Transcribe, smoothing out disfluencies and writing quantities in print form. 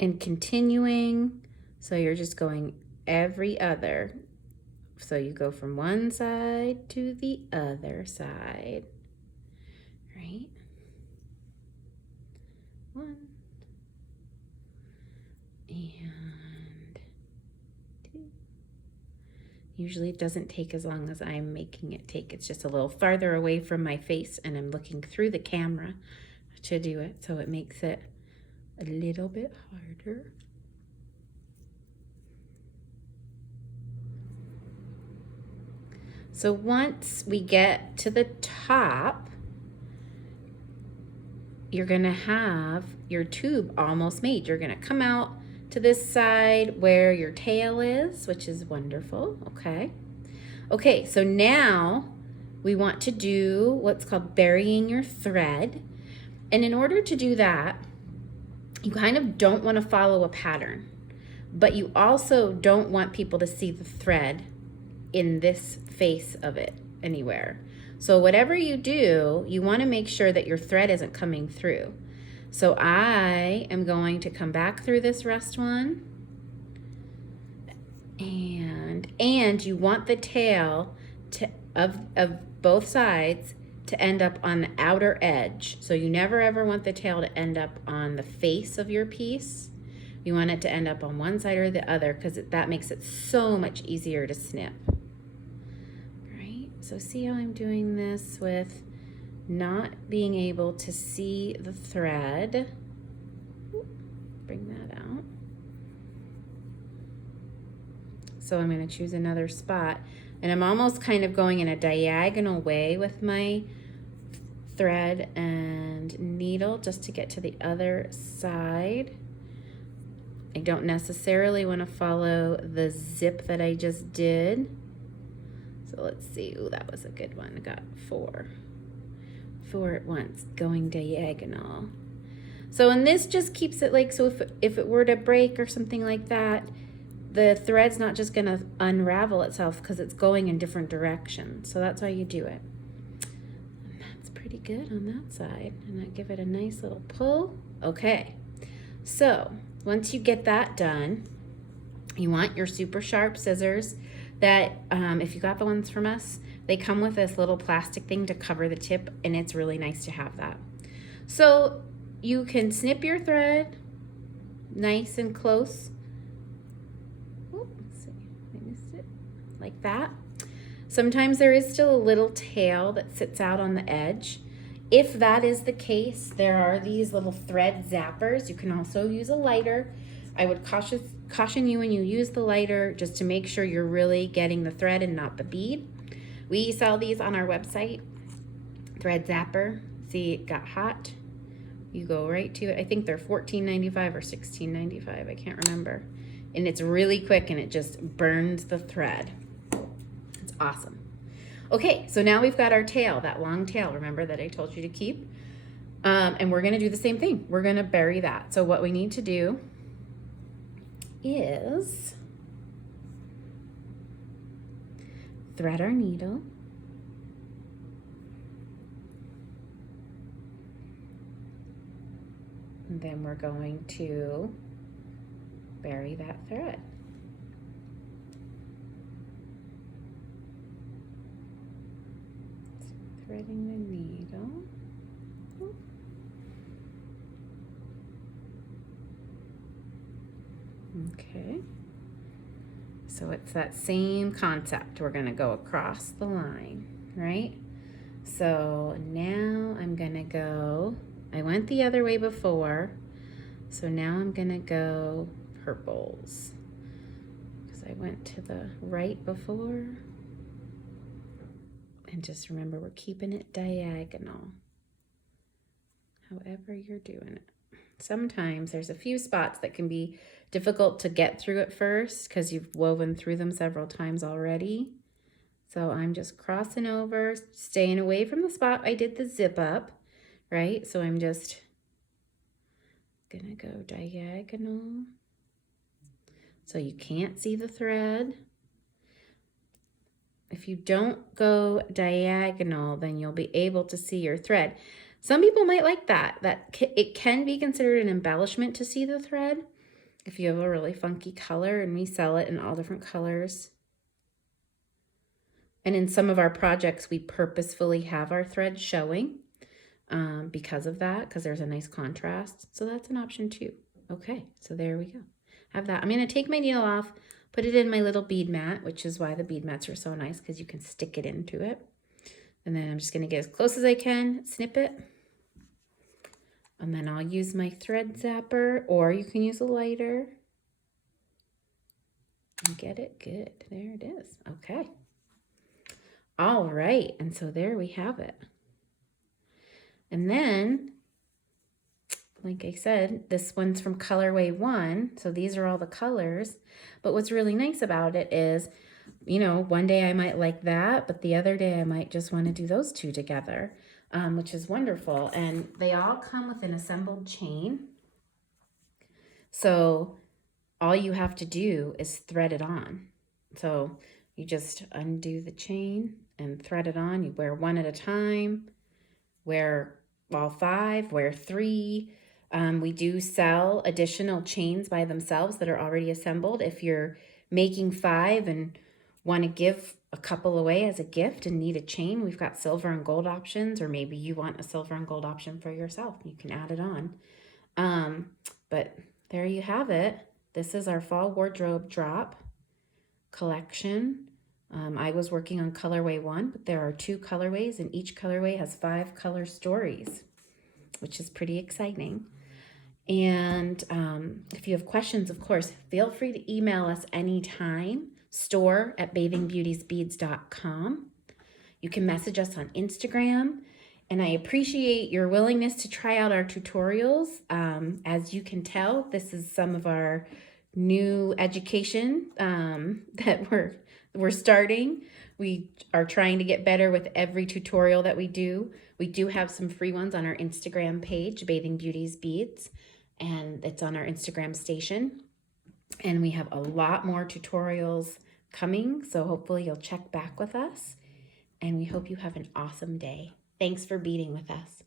and continuing. So you're just going every other. So you go from one side to the other side, right? 1 and 2. Usually it doesn't take as long as I'm making it take. It's just a little farther away from my face and I'm looking through the camera to do it. So it makes it a little bit harder. So once we get to the top, you're gonna have your tube almost made. You're gonna come out to this side where your tail is, which is wonderful, okay? Okay, so now we want to do what's called burying your thread. And in order to do that, you kind of don't want to follow a pattern, but you also don't want people to see the thread in this face of it anywhere. So whatever you do, you want to make sure that your thread isn't coming through. So I am going to come back through this rest one. And you want the tail of both sides to end up on the outer edge. So you never ever want the tail to end up on the face of your piece. You want it to end up on one side or the other because that makes it so much easier to snip. Right? So see how I'm doing this with not being able to see the thread. Bring that out. So I'm going to choose another spot. And I'm almost kind of going in a diagonal way with my thread and needle just to get to the other side. I don't necessarily want to follow the zip that I just did. So let's see. Ooh, that was a good one. I got 4 at once, going diagonal. So, and this just keeps it like, so if it were to break or something like that, the thread's not just going to unravel itself because it's going in different directions. So that's how you do it. And that's pretty good on that side. And I give it a nice little pull. Okay. So once you get that done, you want your super sharp scissors that, if you got the ones from us, they come with this little plastic thing to cover the tip, and it's really nice to have that. So you can snip your thread nice and close. Like that. Sometimes there is still a little tail that sits out on the edge. If that is the case, there are these little thread zappers. You can also use a lighter. I would caution you when you use the lighter just to make sure you're really getting the thread and not the bead. We sell these on our website, thread zapper. See, it got hot. You go right to it. I think they're $14.95 or $16.95. I can't remember. And it's really quick and it just burns the thread. Awesome. Okay, so now we've got our tail, that long tail, remember that I told you to keep. And we're going to do the same thing. We're going to bury that. So what we need to do is thread our needle. And then we're going to bury that thread. Threading the needle. Okay. So it's that same concept. We're going to go across the line, right? So now I'm going to go, I went the other way before, so now I'm going to go purples because I went to the right before. And just remember, we're keeping it diagonal, however you're doing it. Sometimes there's a few spots that can be difficult to get through at first because you've woven through them several times already. So I'm just crossing over, staying away from the spot I did the zip up, right? So I'm just gonna go diagonal. So you can't see the thread. If you don't go diagonal, then you'll be able to see your thread. Some people might like that. It can be considered an embellishment to see the thread. if you have a really funky color, and we sell it in all different colors. And in some of our projects, we purposefully have our thread showing because of that, because there's a nice contrast. So that's an option too. Okay, so there we go. Have that. I'm going to take my needle off, put it in my little bead mat, which is why the bead mats are so nice, because you can stick it into it. And then I'm just going to get as close as I can, snip it. And then I'll use my thread zapper, or you can use a lighter. And get it good. There it is. Okay. All right. And so there we have it. And then, like I said, this one's from Colorway 1. So these are all the colors. But what's really nice about it is, you know, one day I might like that, but the other day I might just want to do those two together, which is wonderful. And they all come with an assembled chain. So all you have to do is thread it on. So you just undo the chain and thread it on. You wear one at a time, wear all 5, wear 3. We do sell additional chains by themselves that are already assembled. If you're making 5 and want to give a couple away as a gift and need a chain, we've got silver and gold options, or maybe you want a silver and gold option for yourself. You can add it on. But there you have it. This is our fall wardrobe drop collection. I was working on colorway 1, but there are 2 colorways, and each colorway has 5 color stories, which is pretty exciting. And if you have questions, of course, feel free to email us anytime, store@bathingbeautiesbeads.com. You can message us on Instagram, and I appreciate your willingness to try out our tutorials. As you can tell, this is some of our new education that we're starting. We are trying to get better with every tutorial that we do. We do have some free ones on our Instagram page, Bathing Beauties Beads, and it's on our Instagram station. And we have a lot more tutorials coming, so hopefully you'll check back with us. And we hope you have an awesome day. Thanks for beading with us.